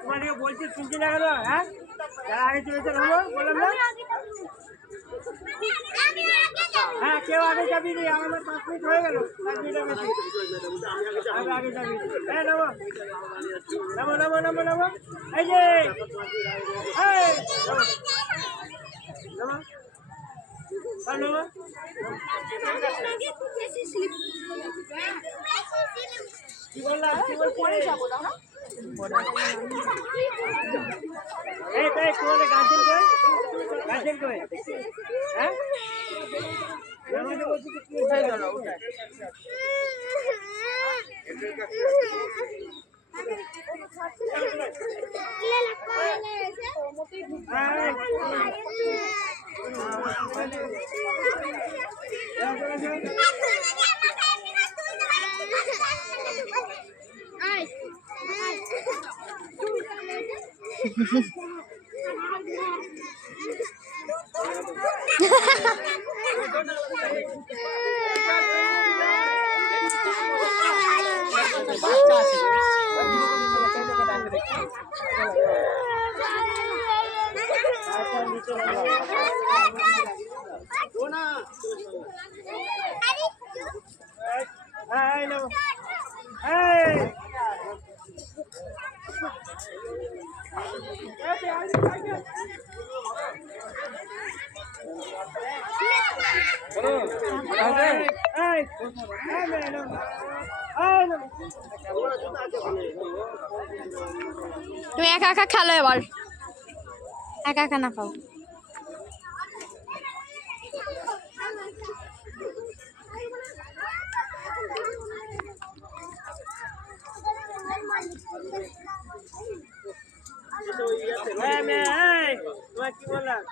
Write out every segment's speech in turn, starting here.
তোমাদেরকে বলছি শুনছি না কেন? হ্যাঁ, যারা আগে চলেছে ভালো বললাম না। হ্যাঁ, কেউ আগে যাবি নি, আমাদের 5 মিনিট হয়ে গেল। 5 মিনিটের বেশি আগে যাবি। হ্যাঁ, নামো নামো নামো নামো নামো। এই যে নামো নামো। কি বললাম? পরে যাবো না। এই তাই তোমাদের গার্জেন কই? গার্জেন কই? হ্যাঁ, আমাদের বলছি কি উঠাই দাও না, উঠাই। তুমি একা একা খেলো এবার, একা একা না খাও। কি বললাম?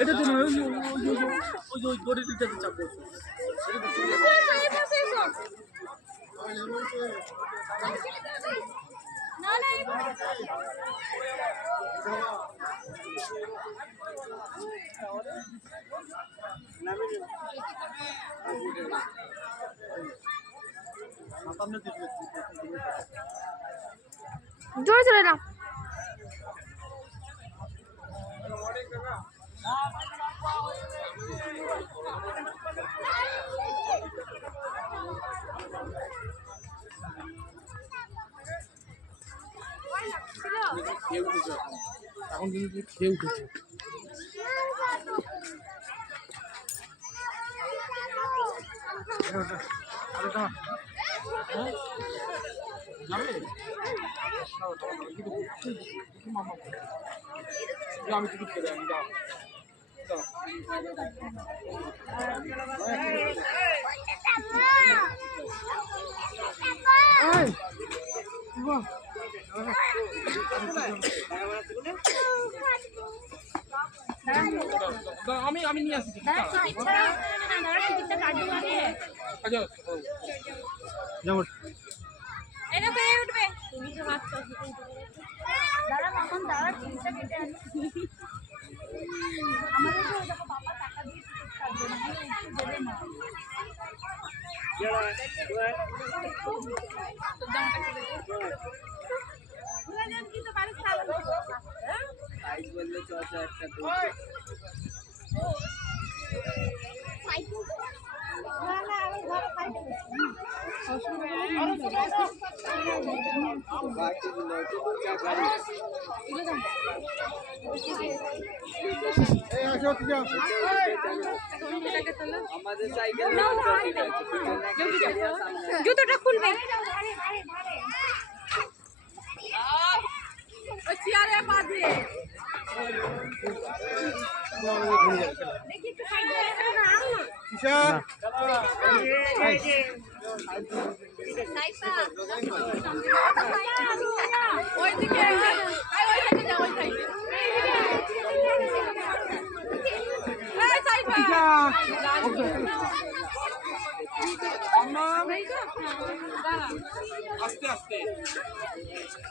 এটা তো নয়, ওই দড়িটাতে চাপ পড়ছে। জোরে জোরে না। এখন কিন্তু খেয়ে উঠেছে। আমি টিকিট করে আমি দাও আমি নিয়ে আসি। যেমন জুতোটা খুলবে। ওই চেয়ারে পা দিয়ে ওইদিকে ওই সাইডে যা ওই সাইডে এই সাইফা আস্তে আস্তে